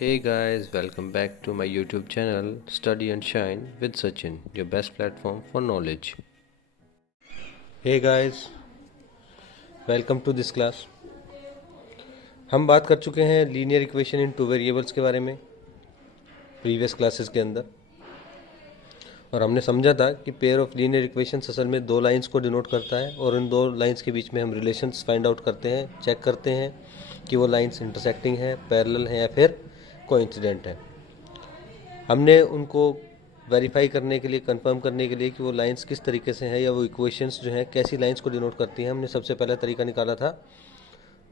Hey guys, welcome back to my YouTube channel Study and Shine with Sachin, your best platform for knowledge. Hey guys, welcome to this class. हम बात कर चुके हैं linear equation in two variables के बारे में previous classes के अंदर, और हमने समझा था कि पेयर ऑफ लीनियर इक्वेशंस असल में दो लाइंस को डिनोट करता है और इन दो लाइंस के बीच में हम रिलेशंस फाइंड आउट करते हैं, चेक करते हैं कि वो लाइंस इंटरसेक्टिंग है, पैरेलल हैं या फिर कोइंसिडेंट है। हमने उनको वेरीफाई करने के लिए, कंफर्म करने के लिए कि वो लाइंस किस तरीके से हैं या वो इक्वेशंस जो हैं कैसी लाइंस को डिनोट करती हैं, हमने सबसे पहला तरीका निकाला था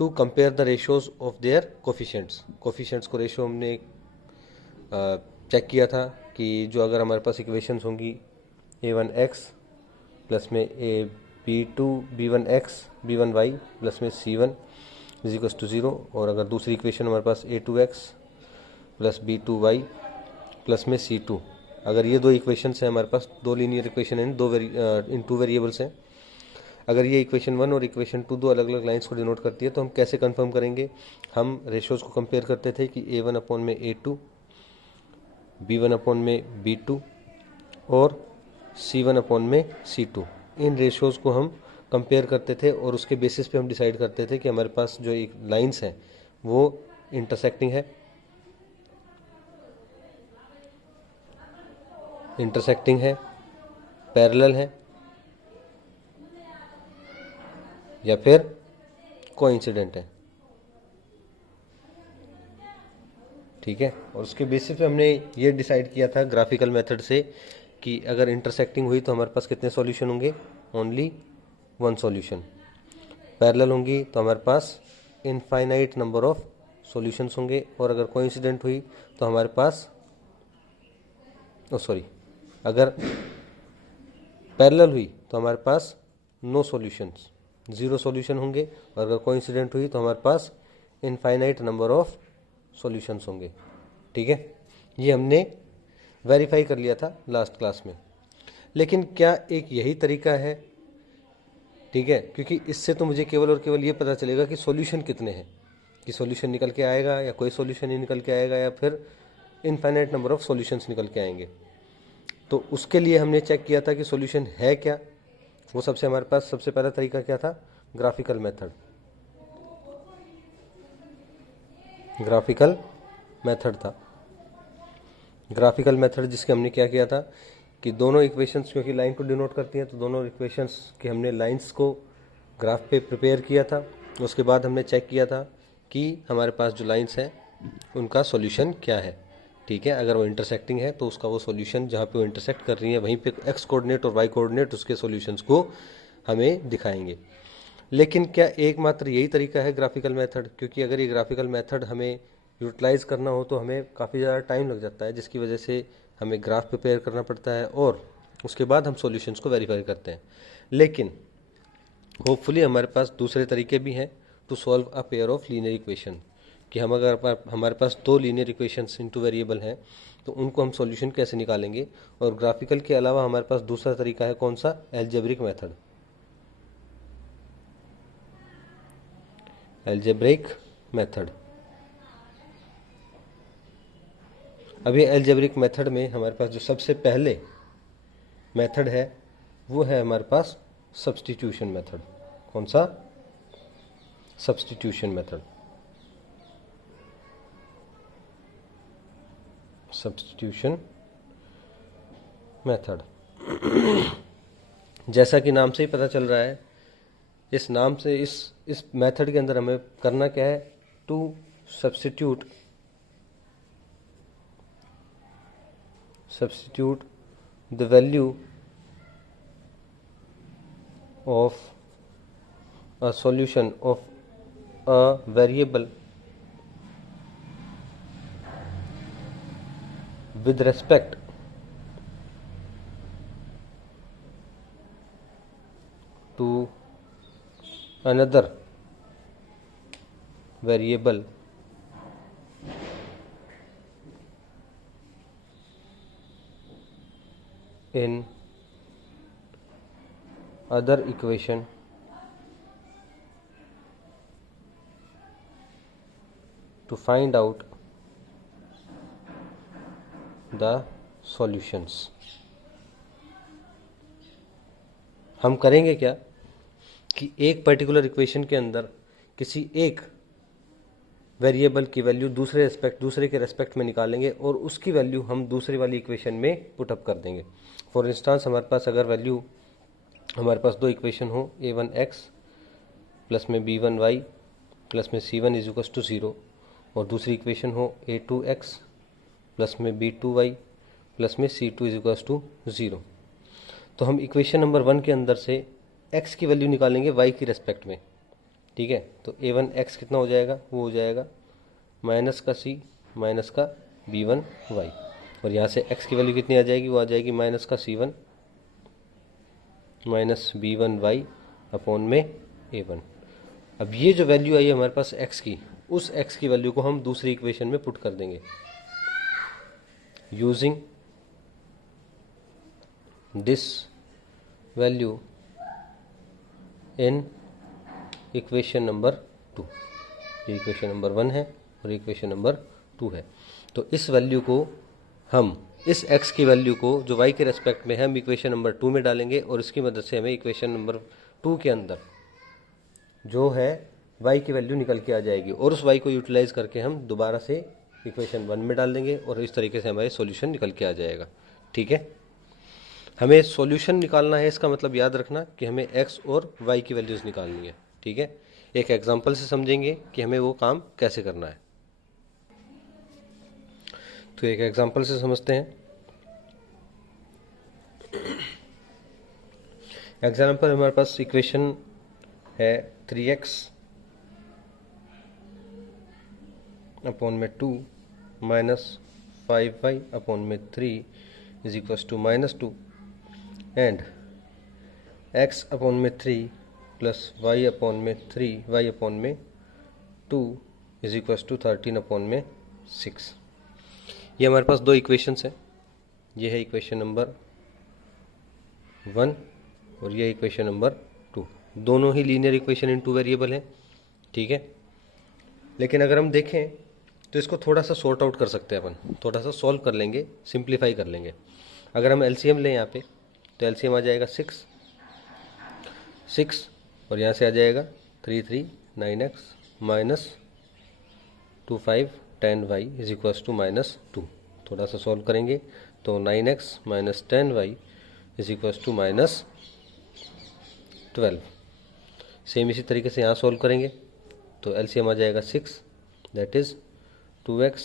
to compare the ratios of their coefficients को रेशियो हमने चेक किया था कि जो अगर हमारे पास इक्वेशंस होंगी a1x प्लस में b2 b1x b1y प्लस में c1 इज इक्वल्स टू 0, और अगर दूसरी इक्वेशन हमारे पास a2x प्लस b2y प्लस में c2, अगर ये दो इक्वेशंस हैं हमारे पास, दो लीनियर इक्वेशन हैं, इन टू वेरिएबल्स हैं, अगर ये इक्वेशन 1 और इक्वेशन 2 दो अलग अलग लाइंस को डिनोट करती है तो हम कैसे कंफर्म करेंगे। हम रेशियोज को कंपेयर करते थे कि a1 अपॉन में a2, b1 अपॉन में b2 और c1 अपॉन में c2, इन रेशियोज को हम कंपेयर करते थे और उसके बेसिस पे हम डिसाइड करते थे कि हमारे पास जो एक लाइंस हैं वो इंटरसेक्टिंग है, पैरेलल है या फिर कोइंसिडेंट है। ठीक है, और उसके बेसिस पे हमने ये डिसाइड किया था ग्राफिकल मेथड से कि अगर इंटरसेक्टिंग हुई तो हमारे पास कितने सॉल्यूशन होंगे, ओनली वन सॉल्यूशन। पैरेलल होंगी तो हमारे पास इनफाइनाइट नंबर ऑफ सॉल्यूशंस होंगे, और अगर कोइंसिडेंट हुई तो हमारे पास अगर पैरेलल हुई तो हमारे पास नो सॉल्यूशंस, ज़ीरो सॉल्यूशन होंगे, और अगर कोइंसिडेंट हुई तो हमारे पास इनफाइनाइट नंबर ऑफ सॉल्यूशंस होंगे। ठीक है, ये हमने वेरीफाई कर लिया था लास्ट क्लास में। लेकिन क्या एक यही तरीका है? ठीक है, क्योंकि इससे तो मुझे केवल और केवल ये पता चलेगा कि सॉल्यूशन कितने हैं, कि सॉल्यूशन निकल के आएगा या कोई सॉल्यूशन नहीं निकल के आएगा या फिर इनफाइनाइट नंबर ऑफ सॉल्यूशंस निकल के आएंगे। तो उसके लिए हमने चेक किया था कि सॉल्यूशन है क्या। वो हमारे पास सबसे पहला तरीका क्या था, ग्राफिकल मेथड था। ग्राफिकल मेथड जिसके हमने क्या किया था कि दोनों इक्वेशंस क्योंकि लाइन को डिनोट करती हैं तो दोनों इक्वेशंस के हमने लाइंस को ग्राफ पे प्रिपेयर किया था। उसके बाद हमने चेक किया था कि हमारे पास जो लाइंस हैं उनका सॉल्यूशन क्या है। ठीक है, अगर वो इंटरसेक्टिंग है तो उसका वो सॉल्यूशन जहाँ पे वो इंटरसेक्ट कर रही है वहीं पे एक्स कोऑर्डिनेट और वाई कोऑर्डिनेट उसके सॉल्यूशंस को हमें दिखाएंगे। लेकिन क्या एकमात्र यही तरीका है ग्राफिकल मेथड? क्योंकि अगर ये ग्राफिकल मेथड हमें यूटिलाइज करना हो तो हमें काफ़ी ज़्यादा टाइम लग जाता है, जिसकी वजह से हमें ग्राफ प्रिपेयर करना पड़ता है और उसके बाद हम सॉल्यूशंस को वेरीफाई करते हैं। लेकिन होपफुली हमारे पास दूसरे तरीके भी हैं to solve a pair of linear equation, कि हम अगर हमारे पास दो लीनियर इक्वेशंस इनटू वेरिएबल हैं तो उनको हम सॉल्यूशन कैसे निकालेंगे। और ग्राफिकल के अलावा हमारे पास दूसरा तरीका है, कौन सा, एल्जेब्रिक मेथड। अभी एल्जेब्रिक मेथड में हमारे पास जो सबसे पहले मेथड है वो है हमारे पास सब्स्टिट्यूशन मेथड। कौन सा? Substitution method. जैसा कि नाम से ही पता चल रहा है, इस नाम से इस मेथड के अंदर हमें करना क्या है, to substitute the value of a solution of a variable with respect to another variable in other equation to find out the solutions. हम करेंगे क्या कि एक पर्टिकुलर इक्वेशन के अंदर किसी एक वेरिएबल की वैल्यू दूसरे के रेस्पेक्ट में निकालेंगे और उसकी वैल्यू हम दूसरी वाली इक्वेशन में पुटअप कर देंगे। फॉर इंस्टांस हमारे पास अगर वैल्यू, हमारे पास दो इक्वेशन हो, a1x प्लस में b1y प्लस में c1 इज इक्वल टू 0, और दूसरी इक्वेशन हो a2x प्लस में b2y प्लस में c2 इज इक्वल टू 0, तो हम इक्वेशन नंबर 1 के अंदर से x की वैल्यू निकालेंगे y की रेस्पेक्ट में। ठीक है, तो a1x कितना हो जाएगा, वो हो जाएगा माइनस का c माइनस का b1y, और यहाँ से x की वैल्यू कितनी आ जाएगी, वो आ जाएगी माइनस का c1 माइनस b1y अपॉन में a1। अब ये जो वैल्यू आई है हमारे पास x की, उस x की वैल्यू को हम दूसरी इक्वेशन में पुट कर देंगे using this value in equation number 2। ये इक्वेशन नंबर 1 है और इक्वेशन नंबर 2 है। तो इस वैल्यू को हम, इस x की वैल्यू को जो y के रेस्पेक्ट में है, हम इक्वेशन नंबर 2 में डालेंगे और इसकी मदद से हमें इक्वेशन नंबर 2 के अंदर जो है y की वैल्यू निकल के आ जाएगी, और उस y को यूटिलाइज करके हम दोबारा से इक्वेशन 1 में डाल देंगे और इस तरीके से हमारे सॉल्यूशन निकल के आ जाएगा। ठीक है, हमें सॉल्यूशन निकालना है, इसका मतलब याद रखना कि हमें x और y की वैल्यूज़ निकालनी है। ठीक है, एक एग्जांपल से समझेंगे कि हमें वो काम कैसे करना है। तो एक एग्जांपल से समझते हैं। एग्जांपल हमारे पास इक्वेशन है 3x अपॉन में 2 माइनस 5y अपॉन में 3 is equal to minus 2 and x upon में 3 प्लस y अपॉन में 3 y अपॉन में 2 इज इक्वल टू 13 अपॉन में 6। ये हमारे पास दो इक्वेशंस हैं, ये है इक्वेशन नंबर 1 और ये इक्वेशन नंबर 2। दोनों ही linear equation in two variable हैं। ठीक है, लेकिन अगर हम देखें तो इसको थोड़ा सा सॉर्ट आउट कर सकते हैं अपन, थोड़ा सा सॉल्व कर लेंगे, सिंप्लीफाई कर लेंगे। अगर हम एलसीएम लें यहाँ पे, तो एलसीएम आ जाएगा 6 और यहाँ से आ जाएगा 3 3 9x minus 2 5 10y is equal to minus 2। थोड़ा सा सॉल्व करेंगे तो 9x minus 10y is equal to minus 12। Same इसी तरीके से यहाँ सॉल्व करेंगे तो एलसीएम आ जाएगा 6, that is 2x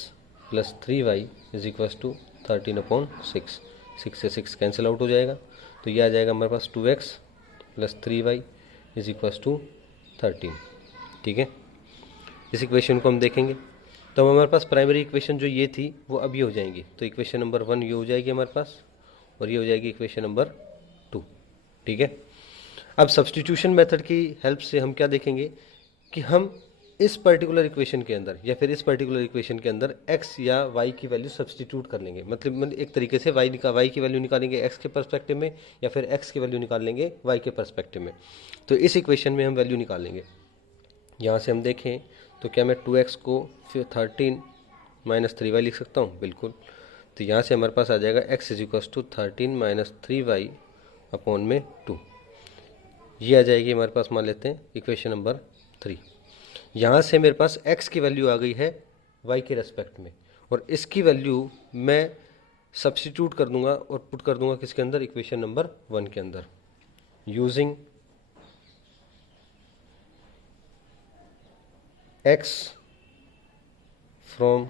plus 3y is equal to 13 upon 6। 6 से 6 कैंसिल आउट हो जाएगा, तो ये आ जाएगा हमारे पास 2x plus 3y is equal to 13। ठीक है, इस इक्वेशन को हम देखेंगे तो अब हमारे पास प्राइमरी इक्वेशन जो ये थी वो अब ये हो जाएंगी। तो इक्वेशन नंबर 1 ये हो जाएगी हमारे पास, और ये हो जाएगी इक्वेशन नंबर 2। ठीक है, अब सब्स्टिट्यूशन मेथड की हेल्प से हम क्या देखेंगे कि हम इस पर्टिकुलर इक्वेशन के अंदर या फिर इस पर्टिकुलर इक्वेशन के अंदर x या y की वैल्यू सब्स्टिट्यूट कर लेंगे। मतलब एक तरीके से y की वैल्यू निकालेंगे x के पर्सपेक्टिव में, या फिर x की वैल्यू निकालेंगे y के पर्सपेक्टिव में। तो इस इक्वेशन में हम वैल्यू निकालेंगे। यहाँ से हम देखें तो क्या मैं 2x को फिर 13 माइनस 3y लिख सकता हूँ? बिल्कुल। तो यहाँ से हमारे पास आ जाएगा x is equal to 13 minus 3y upon में 2। ये आ जाएगी हमारे पास, मान लेते हैं इक्वेशन नंबर 3। यहाँ से मेरे पास x की वैल्यू आ गई है y के रेस्पेक्ट में, और इसकी वैल्यू मैं सब्स्टिट्यूट कर दूंगा और पुट कर दूंगा किसके अंदर, इक्वेशन नंबर 1 के अंदर, using x from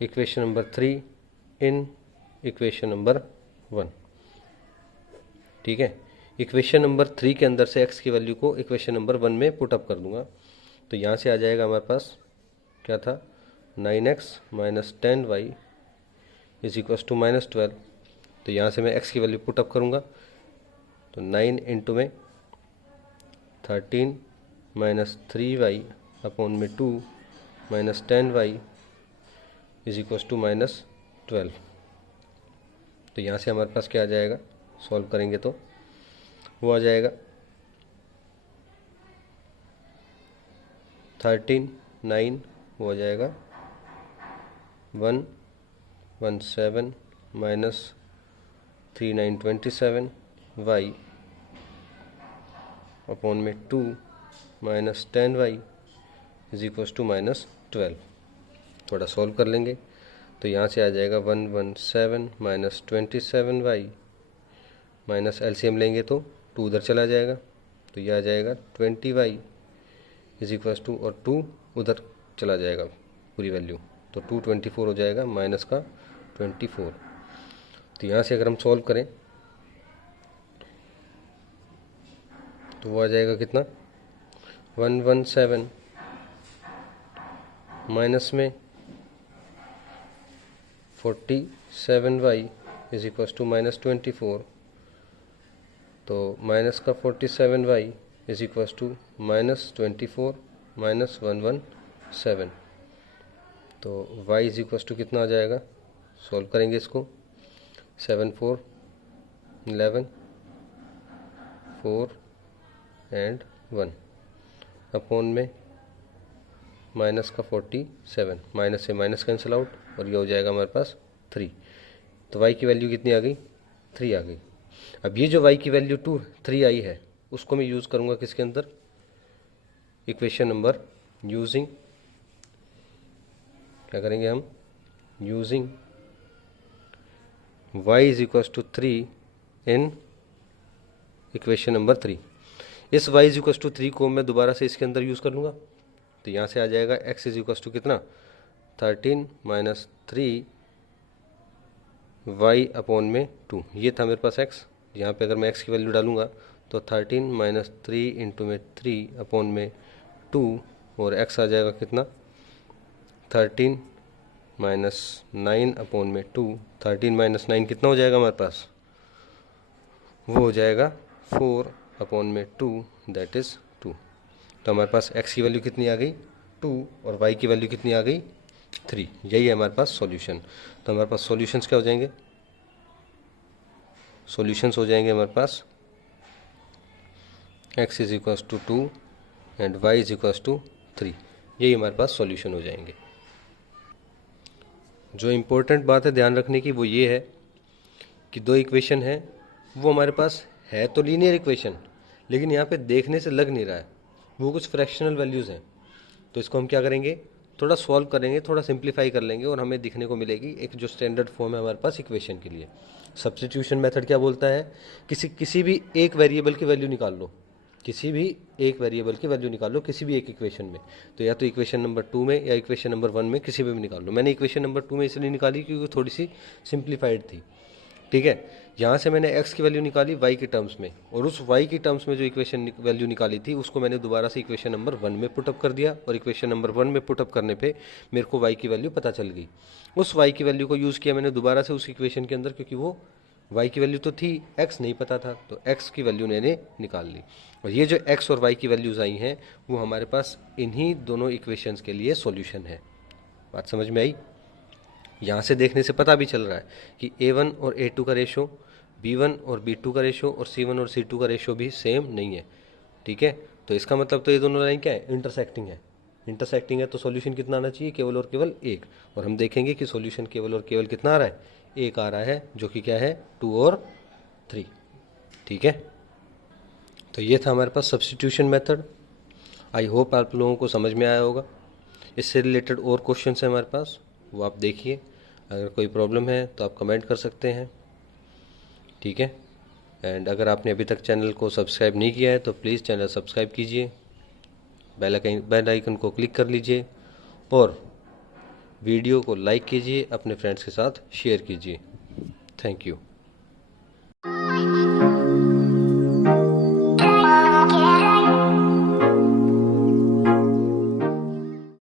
equation number 3 in equation number 1। ठीक है, इक्वेशन नंबर 3 के अंदर से x की वैल्यू को इक्वेशन नंबर 1 में पुट अप कर दूंगा। तो यहाँ से आ जाएगा हमारे पास क्या था, 9x minus 10y is equal to minus 12। तो यहाँ से मैं x की वैल्यू पुट अप करूँगा, तो 9 इंटू में 13 माइनस 3y अपॉन में 2 minus 10y is equal to minus 12। तो यहाँ से हमारे पास क्या आ जाएगा, सॉल्व करेंगे तो वो आ जाएगा 13 9 वो आ जाएगा 1 17 माइनस 3927 वाई अपॉन में 2 minus 10 y is equals to minus 12। थोड़ा सॉल्व कर लेंगे तो यहाँ से आ जाएगा 117 माइनस 27 वाई माइनस एलसीएम लेंगे तो 2 उधर चला जाएगा तो यह आ जाएगा 20 वाई इज इक्वल्स टू, और 2 उधर चला जाएगा पूरी वैल्यू, तो 224 हो जाएगा माइनस का 24। तो यहाँ से अगर हम सॉल्व करें तो वो आ जाएगा कितना, 117 माइनस में 47 y is equals to minus 24, तो माइनस का 47 y is equals to minus 24 minus 117, तो y इज इक्वल्स टू कितना आ जाएगा, सॉल्व करेंगे इसको, 7 4 11 4 एंड 1 अपॉन में माइनस का 47, माइनस से माइनस कैंसिल आउट और ये हो जाएगा हमारे पास 3। तो y की वैल्यू कितनी आ गई, 3 आ गई। अब ये जो y की वैल्यू 3 आई है उसको मैं यूज़ करूँगा किसके अंदर, इक्वेशन नंबर, यूजिंग, क्या करेंगे हम, using y is equals to 3 in equation number 3। इस y इज इक्वल्स टू 3 को मैं दोबारा से इसके अंदर यूज़ कर लूँगा तो यहाँ से आ जाएगा x इज इक्वल्स टू कितना, 13 माइनस 3 y अपॉन में 2, ये था मेरे पास x। यहाँ पे अगर मैं x की वैल्यू डालूँगा तो 13 माइनस 3 इंटू में 3 अपॉन में 2 और x आ जाएगा कितना, 13 माइनस 9 अपॉन में 2, 13 माइनस 9 कितना हो जाएगा हमारे पास, वो हो जाएगा 4 अपॉन में 2 दैट इज़ 2। तो हमारे पास x की वैल्यू कितनी आ गई, 2, और y की वैल्यू कितनी आ गई, 3। यही है हमारे पास सॉल्यूशन। तो हमारे पास सॉल्यूशंस क्या हो जाएंगे, सॉल्यूशंस हो जाएंगे हमारे पास x is equals to 2 and y is equals to 3, यही हमारे पास सॉल्यूशन हो जाएंगे। जो इम्पोर्टेंट बात है ध्यान रखने की वो ये है कि दो इक्वेशन है, वो हमारे पास है तो लीनियर इक्वेशन, लेकिन यहाँ पे देखने से लग नहीं रहा है, वो कुछ फ्रैक्शनल वैल्यूज़ हैं। तो इसको हम क्या करेंगे, थोड़ा सॉल्व करेंगे, थोड़ा सिंप्लीफाई कर लेंगे और हमें दिखने को मिलेगी एक जो स्टैंडर्ड फॉर्म है हमारे पास इक्वेशन के लिए। सब्स्टिट्यूशन मेथड क्या बोलता है, किसी भी एक वेरिएबल की वैल्यू निकाल लो, किसी भी एक वेरिएबल की वैल्यू निकाल लो किसी भी एक इक्वेशन में, तो या तो इक्वेशन नंबर 2 में या इक्वेशन नंबर 1 में, किसी में भी निकाल लो। मैंने इक्वेशन नंबर 2 में इसलिए निकाली क्योंकि थोड़ी सी सिंप्लीफाइड थी, ठीक है। यहाँ से मैंने x की वैल्यू निकाली y के टर्म्स में, और उस y की टर्म्स में जो इक्वेशन वैल्यू निकाली थी उसको मैंने दोबारा से इक्वेशन नंबर 1 में पुटअप कर दिया, और इक्वेशन नंबर 1 में पुटअप करने पे मेरे को y की वैल्यू पता चल गई। उस y की वैल्यू को यूज़ किया मैंने दोबारा से उस इक्वेशन के अंदर, क्योंकि वो y की वैल्यू तो थी, x नहीं पता था, तो x की वैल्यू मैंने निकाल ली। और ये जो x और y की वैल्यूज़ आई हैं वो हमारे पास इन्हीं दोनों इक्वेशंस के लिए सॉल्यूशन है। बात समझ में आई। यहाँ से देखने से पता भी चल रहा है कि a1 और a2 का रेशो, b1 और b2 का रेशो और c1 और c2 का रेशो भी सेम नहीं है, ठीक है। तो इसका मतलब तो ये दोनों लाइन क्या है, इंटरसेक्टिंग है। इंटरसेक्टिंग है तो सॉल्यूशन कितना आना चाहिए, केवल और केवल 1, और हम देखेंगे कि सॉल्यूशन केवल और केवल कितना आ रहा है, 1 आ रहा है, जो कि क्या है 2 और 3, ठीक है। तो ये था हमारे पास सब्स्टिट्यूशन मेथड। आई होप आप लोगों को समझ में आया होगा। इससे रिलेटेड और क्वेश्चन है हमारे पास, वो आप देखिए। अगर कोई प्रॉब्लम है तो आप कमेंट कर सकते हैं, ठीक है। एंड अगर आपने अभी तक चैनल को सब्सक्राइब नहीं किया है तो प्लीज़ चैनल सब्सक्राइब कीजिए, बेल आइकन को क्लिक कर लीजिए और वीडियो को लाइक कीजिए, अपने फ्रेंड्स के साथ शेयर कीजिए। Thank you.